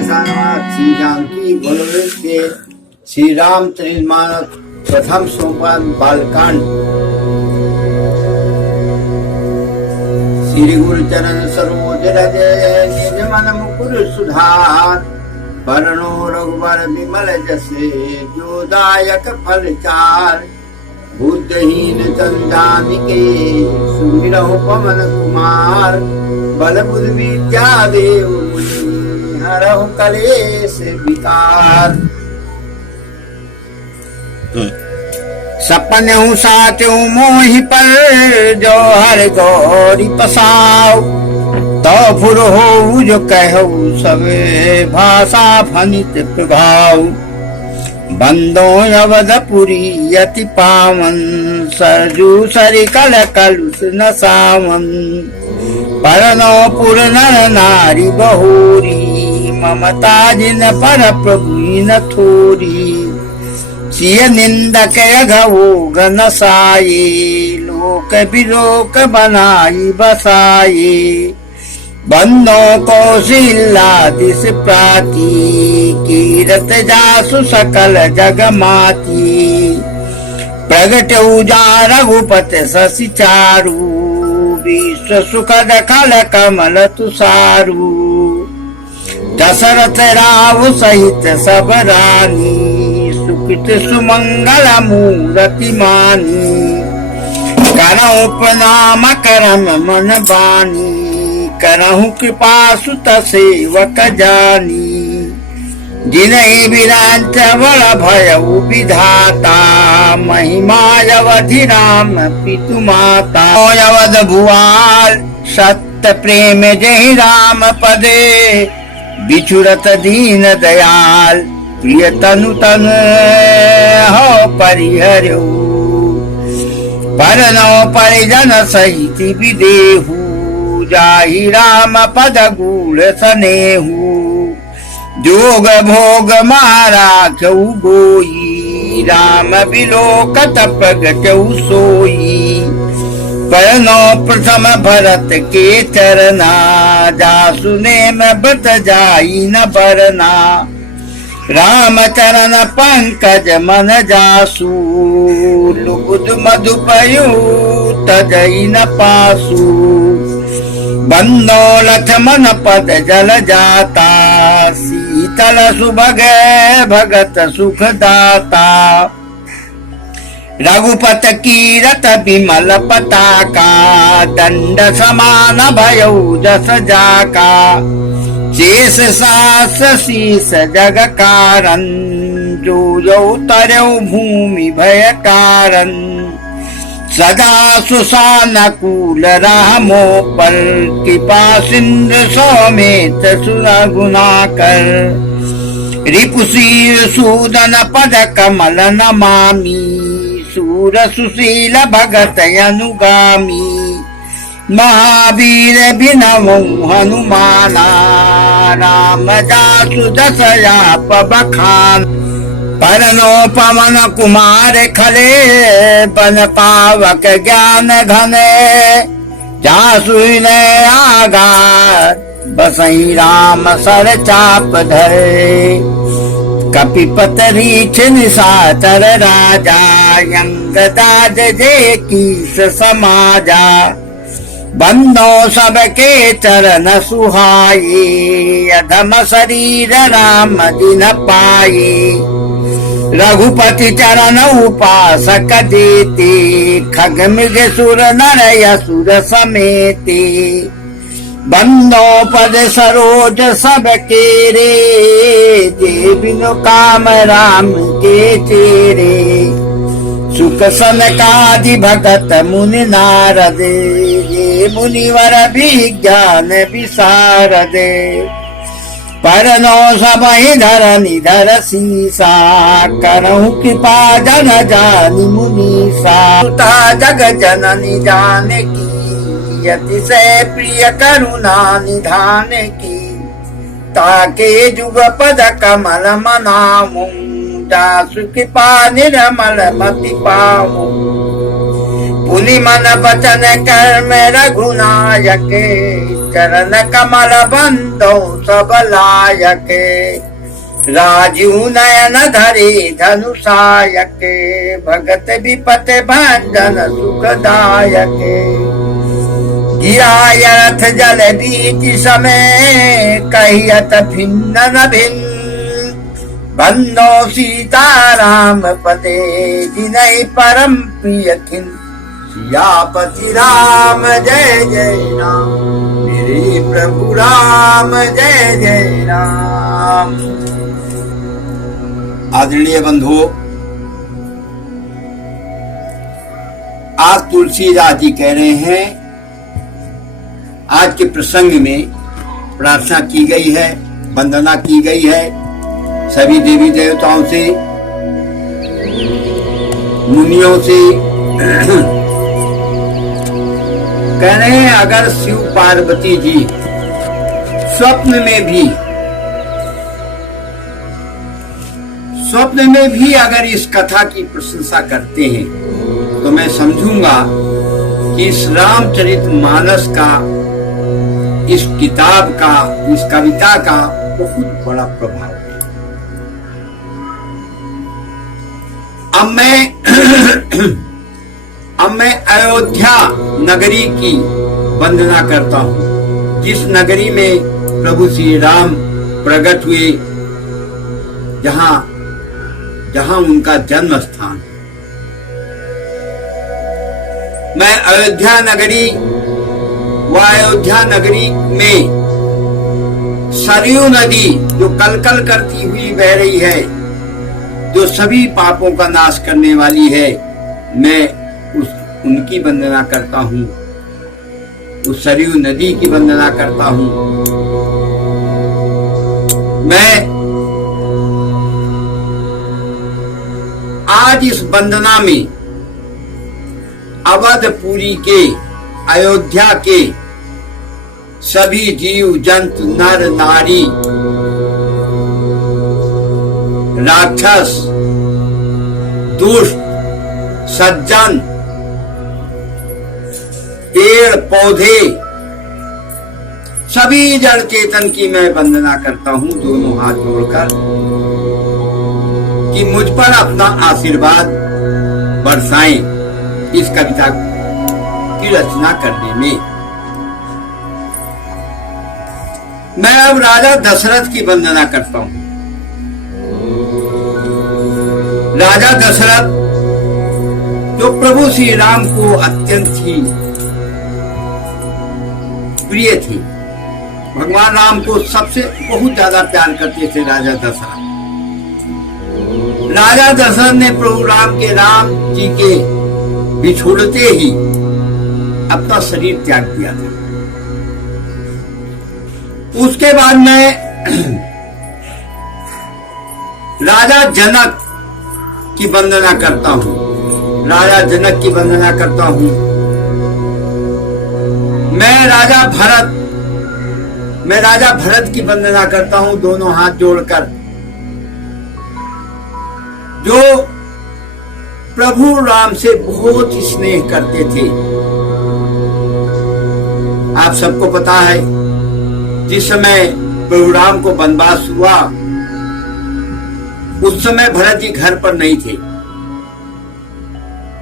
श्री जानकी बोलवृत के श्री रामचरितमानस प्रथम सोपान बालकांड। श्री गुरु चरण सरोज रज निज मन मुकुर सुधार, वरणो रघुवर विमल जसे जो दायक फल चार। बुद्धहीन चंदानिके सुमिरहु पवन कुमार, बल बुद्धि विद्या देव हरहु कलेश विकार। सपनहु सात्यु मोहि पर जो हर गौरी पसाओ, तो फुर हो जो कहु सबे भाषा फनित प्रभाव। बंदो अवधपुरी यति पावन, सरजू सरि कल कलुष न सावन। परनो पुर नर नारी बहोरी, ममता जिन पर प्रभु न थोरी। सिय निंदक अघवो घन साये, लोक बिलोक बनाई बसाये। बंदो कौशिला दिस प्राती, कीरत जासु सकल जग माती। प्रगट उजा रघुपत शशि चारु, विश्व सुखद खल कमल तुषारु। दशरथ राव सहित सब रानी, सुकृत सुमंगल मूरति मानी। करहु प्रणाम करम मन बानी, करहु कृपा सुत सेवक जानी। जिनहि विरांच बल भयउ विधाता, महिमा अवधि राम पितु माता। अवध भुआल सत्य प्रेम जहि राम पदे, बिछुरत दीन दयाल प्रिय तनु तन हो परिहरऊ। परनो परिजन सहित विदेहु, जाहि राम पद गूढ़ सनेहु। जोग भोग महाराखऊ गोई, राम बिलोकत प्रगटऊ सोई। परनो प्रथम भरत के चरना, जासु नेम बत जाई न बरना। राम चरण पंकज मन जासु, लुबुध मधुपयु तजई न पासु। बंदो लक्ष्मण पद जल जाता, शीतल सुभग भगत सुख दाता। रघुपत कीरत विमल पताका, दंड समान भयउ जस जाका। शेष सास शीस जग कारण, जो यौ तरऊ भूमि भय कारण। सदा सुसानकूल रामो पर, कृपा सिंधु सौमेत सुर गुणाकर। रिपुशीर सूदन पद कमल नमामि, सूर सुशील भगत अनुगामी। महावीर भिनवु हनुमाना, राम जासु दस याप बखान। परनो पवन कुमार खले, बन पावक ज्ञान घने। जासु ने आगार बसई राम सर चाप धरे। कपिपत रीछ निशाचर राजा, यंग दाज जे कीस समाजा। बंदो सबके चरण सुहाये, अधम शरीर राम दिन पाये। रघुपति चरण उपासक देते, खग मृग सुर नर असुर समेते। बंदो पद सरोज सबके रे, जे बिनु काम राम के चेरे। सुख सनकादि भगत मुनि नारद, ये मुनिवर विज्ञान विशारद। परनो सबहि धरनि धर सीसा, करहु कृपा जन जानि मुनीसा। सुता जग जननि जानकी, अतिशय प्रिय करुणा निधान की। ताके जुग पद कमल मनामु, जासु कृपा निर्मल मति पामु। मुनि मन बचन कर्म रघुनायक, चरण कमल बंधो सब लायक, राजीव नयन धरे धनुषायक, भगत विपत भंजन सुखदायक, गिराय रथ जल बीच समय, कहियत भिन्न न भिन्न, बंदो सीताराम पते जिनहि परम प्रिय खिन, सियापति राम जय जय राम, मेरे प्रभु राम जय जय राम। आदरणीय बंधुओं, आज तुलसीदास जी कह रहे हैं, आज के प्रसंग में प्रार्थना की गई है, वंदना की गई है सभी देवी देवताओं से, मुनियों से। कह रहे हैं अगर शिव पार्वती जी स्वप्न में भी अगर इस कथा की प्रशंसा करते हैं तो मैं समझूंगा कि इस रामचरितमानस का, इस किताब का, इस कविता का बहुत बड़ा प्रभाव है। अब मैं अयोध्या नगरी की वंदना करता हूँ, जिस नगरी में प्रभु श्री राम प्रकट हुए, जहां उनका जन्म स्थान है। मैं अयोध्या नगरी में सरयू नदी जो कलकल करती हुई बह रही है, जो सभी पापों का नाश करने वाली है, मैं उनकी वंदना करता हूँ, उस सरयू नदी की वंदना करता हूँ। मैं आज इस वंदना में अवधपुरी के, अयोध्या के सभी जीव जंतु, नर नारी, राक्षस, दुष्ट, सज्जन, पेड़ पौधे, सभी जड़ चेतन की मैं वंदना करता हूँ दोनों हाथ जोड़कर, कि मुझ पर अपना आशीर्वाद बरसाएं इस कविता की रचना करने में। मैं अब राजा दशरथ की वंदना करता हूँ। राजा दशरथ जो प्रभु श्री राम को अत्यंत ही प्रिय थे, भगवान राम को सबसे बहुत ज्यादा प्यार करते थे राजा दशरथ। राजा दशरथ ने प्रभु राम जी के बिछोड़ते ही अपना शरीर त्याग दिया था। उसके बाद मैं राजा जनक की वंदना करता हूँ, राजा जनक की वंदना करता हूँ। मैं राजा भरत की वंदना करता हूँ दोनों हाथ जोड़कर, जो प्रभु राम से बहुत ही स्नेह करते थे। आप सबको पता है, जिस समय प्रभु राम को वनवास हुआ उस समय भरत जी घर पर नहीं थे।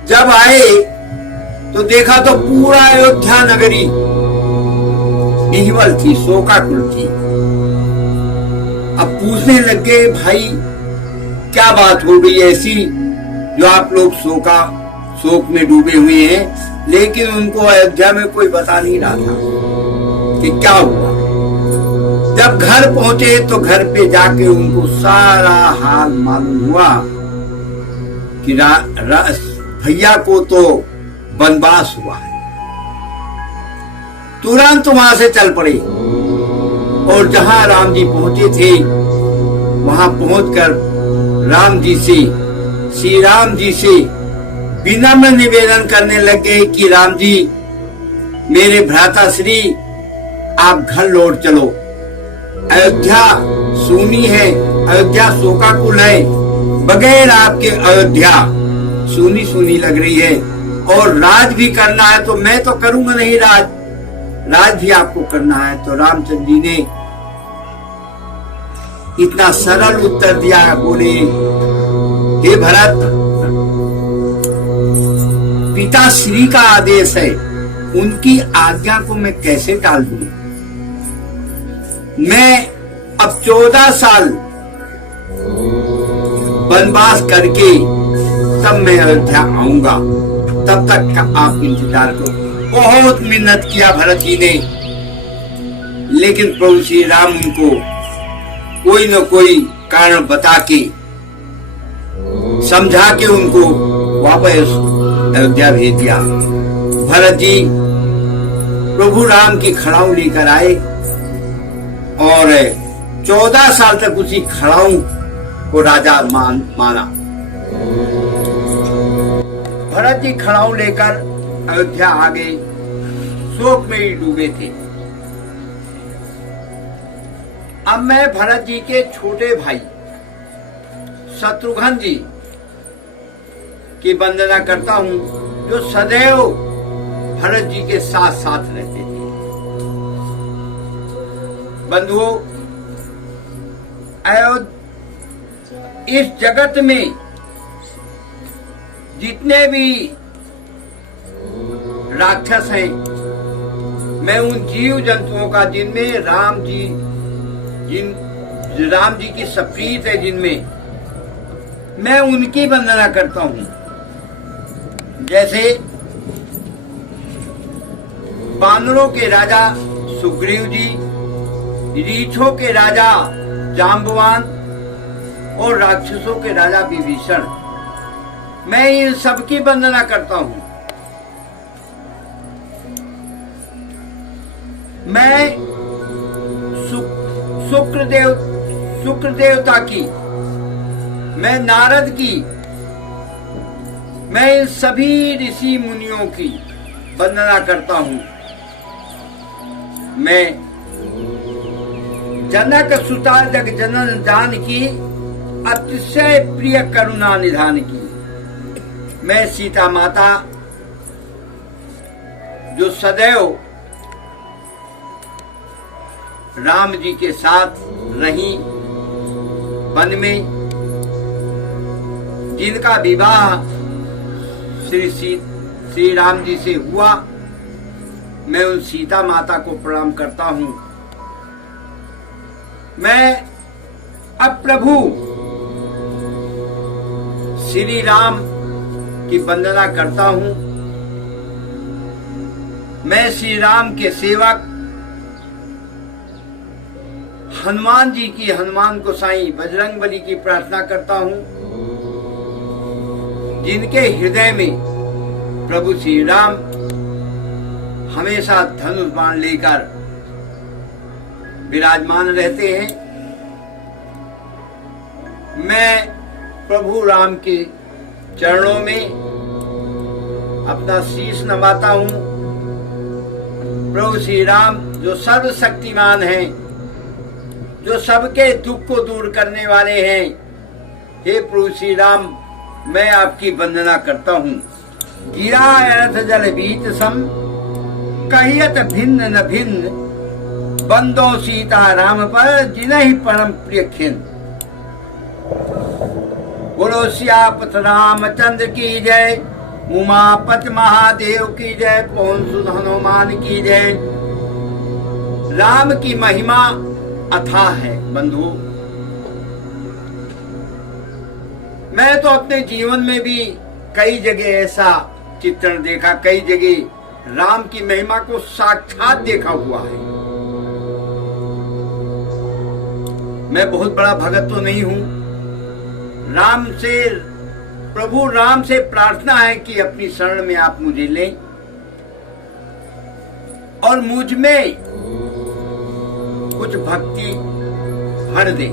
जब आए तो देखा तो पूरा अयोध्या नगरी विह्वल थी, शोकाकुल थी। अब पूछने लग गए, भाई क्या बात हो गई ऐसी जो आप लोग शोक में डूबे हुए हैं। लेकिन उनको अयोध्या में कोई बता नहीं रहा था कि क्या हुआ। जब घर पहुंचे तो घर पे जाके उनको सारा हाल मालूम हुआ कि भैया को तो वनवास हुआ है। तुरंत वहां से चल पड़े और जहां राम जी पहुंचे थे वहां पहुंचकर श्री राम जी से विनम्र निवेदन करने लगे कि राम जी, मेरे भ्राता श्री, आप घर लौट चलो। अयोध्या सूनी है, अयोध्या शोकाकुल है, बगैर आपके अयोध्या सूनी सूनी लग रही है और राज भी करना है तो मैं तो करूंगा नहीं राज भी आपको करना है। तो रामचंद्र जी ने इतना सरल उत्तर दिया, बोले हे भरत, पिता श्री का आदेश है, उनकी आज्ञा को मैं कैसे टाल दूं। मैं अब 14 साल वनवास करके तब मैं अयोध्या आऊंगा, तब तक का आप इंतजार करो। बहुत मेहनत किया भरत जी ने, लेकिन प्रभु श्री राम उनको कोई न कोई कारण बता के समझा के उनको वापस अयोध्या भेज दिया। भरत जी प्रभु राम की खड़ाऊ लेकर आए और 14 साल तक उसी खड़ाऊ को राजा माना। भरत जी खड़ाऊ लेकर अयोध्या आ गए, शोक में ही डूबे थे। अब मैं भरत जी के छोटे भाई शत्रुघ्न जी की वंदना करता हूं, जो सदैव भरत जी के साथ साथ रहते थे। बंधुओं, इस जगत में जितने भी राक्षस हैं, मैं उन जीव जंतुओं का जिनमें राम जी की सप्रीत है, जिनमें मैं उनकी वंदना करता हूं। जैसे बानरों के राजा सुग्रीव जी, रीछों के राजा जाम्बवान और राक्षसों के राजा विभीषण, मैं इन सबकी वंदना करता हूं। मैं शुक्र देवता की, मैं नारद की, मैं इन सभी ऋषि मुनियों की वंदना करता हूं। मैं जनक सुता जग जनन जान की, अतिशय प्रिय करुणा निधान की। मैं सीता माता, जो सदैव राम जी के साथ रही वन में, जिनका विवाह श्री राम जी से हुआ, मैं उन सीता माता को प्रणाम करता हूं। मैं अब प्रभु श्री राम की वंदना करता हूं। मैं श्री राम के सेवक हनुमान जी की, हनुमान गोसाई बजरंगबली की प्रार्थना करता हूं, जिनके हृदय में प्रभु श्री राम हमेशा धनुष बाण लेकर विराजमान रहते हैं। मैं प्रभु राम के चरणों में अपना शीश नवाता हूं। प्रभु श्री राम जो सर्वशक्तिमान हैं, जो सबके दुख को दूर करने वाले हैं, हे प्रभु श्री राम, मैं आपकी वंदना करता हूं। गिरा अर्थ जल बीत सम, कहियत भिन्न न भिन्न, बंदो सीता राम पर जिन्हि परम प्रिय खिन। बोलो सियापत रामचंद्र की जय, उमापति महादेव की जय, पवन सुत हनुमान की जय। राम की महिमा अथाह है। बंधुओं, मैं तो अपने जीवन में भी कई जगह ऐसा चित्रण देखा, कई जगह राम की महिमा को साक्षात देखा हुआ है। मैं बहुत बड़ा भगत तो नहीं हूं। प्रभु राम से प्रार्थना है कि अपनी शरण में आप मुझे लें और मुझ में कुछ भक्ति भर दे।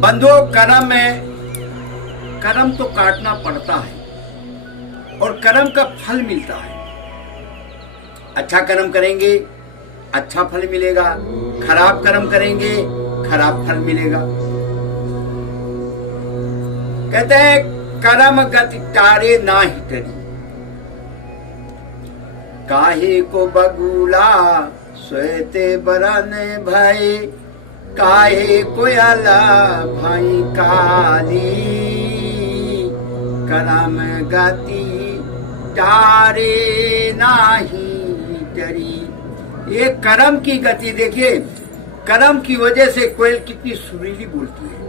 बंधुओं, कर्म तो काटना पड़ता है और कर्म का फल मिलता है। अच्छा कर्म करेंगे, अच्छा फल मिलेगा। खराब कर्म करेंगे, खराब फल मिलेगा। कहते हैं करम गति टारे नाही टरी। काहे को बगुला सोते बरन भय, काहे को आला भाई काली। करम गति टारे नाही टरी। ये कर्म की गति देखिए, कर्म की वजह से कोयल कितनी सुरीली बोलती है।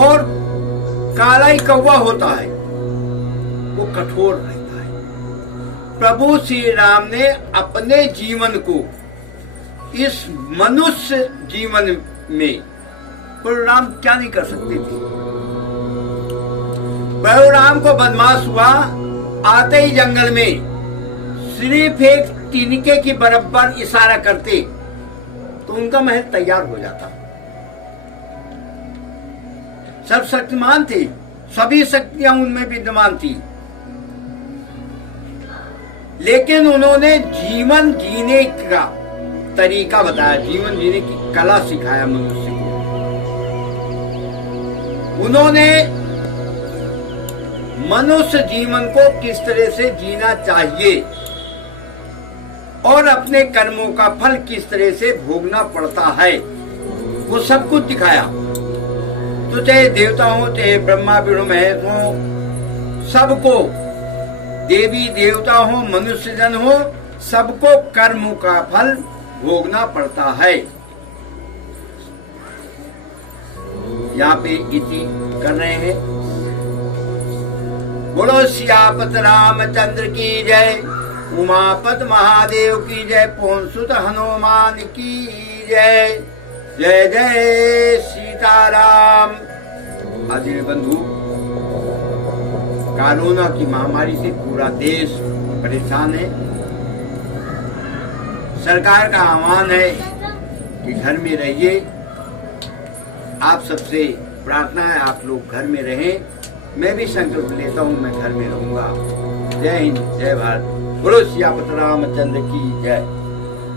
और कालाई कौवा होता है, वो कठोर रहता है। प्रभु श्री राम ने अपने जीवन को इस मनुष्य जीवन में, बलराम क्या नहीं कर सकते थे। बलराम को बदमाश हुआ, आते ही जंगल में सिर्फ एक तिनके की बराबर इशारा करते तो उनका महल तैयार हो जाता। सब शक्तिमान थे, सभी शक्तियां उनमें विद्यमान थी, लेकिन उन्होंने जीवन जीने का तरीका बताया, जीवन जीने की कला सिखाया मनुष्य को। उन्होंने मनुष्य जीवन को किस तरह से जीना चाहिए और अपने कर्मों का फल किस तरह से भोगना पड़ता है, वो सब कुछ दिखाया। तो चाहे देवता हो, चाहे ब्रह्मा विष्णु महेश हो, सबको, देवी देवता हो, मनुष्य जन हो, सबको कर्मों का फल भोगना पड़ता है। यहाँ पे इति कर रहे हैं। बोलो सियापत रामचंद्र की जय, उमापत महादेव की जय, पवन सुत हनुमान की जय। जय जय सीताराम। आदरणीय बंधु, कोरोना की महामारी से पूरा देश परेशान है। सरकार का आह्वान है कि घर में रहिए। आप सबसे प्रार्थना है आप लोग घर में रहें। मैं भी संकल्प लेता हूँ, मैं घर में रहूंगा। जय हिंद, जय भारत। बोलो सियापत रामचंद्र की जय।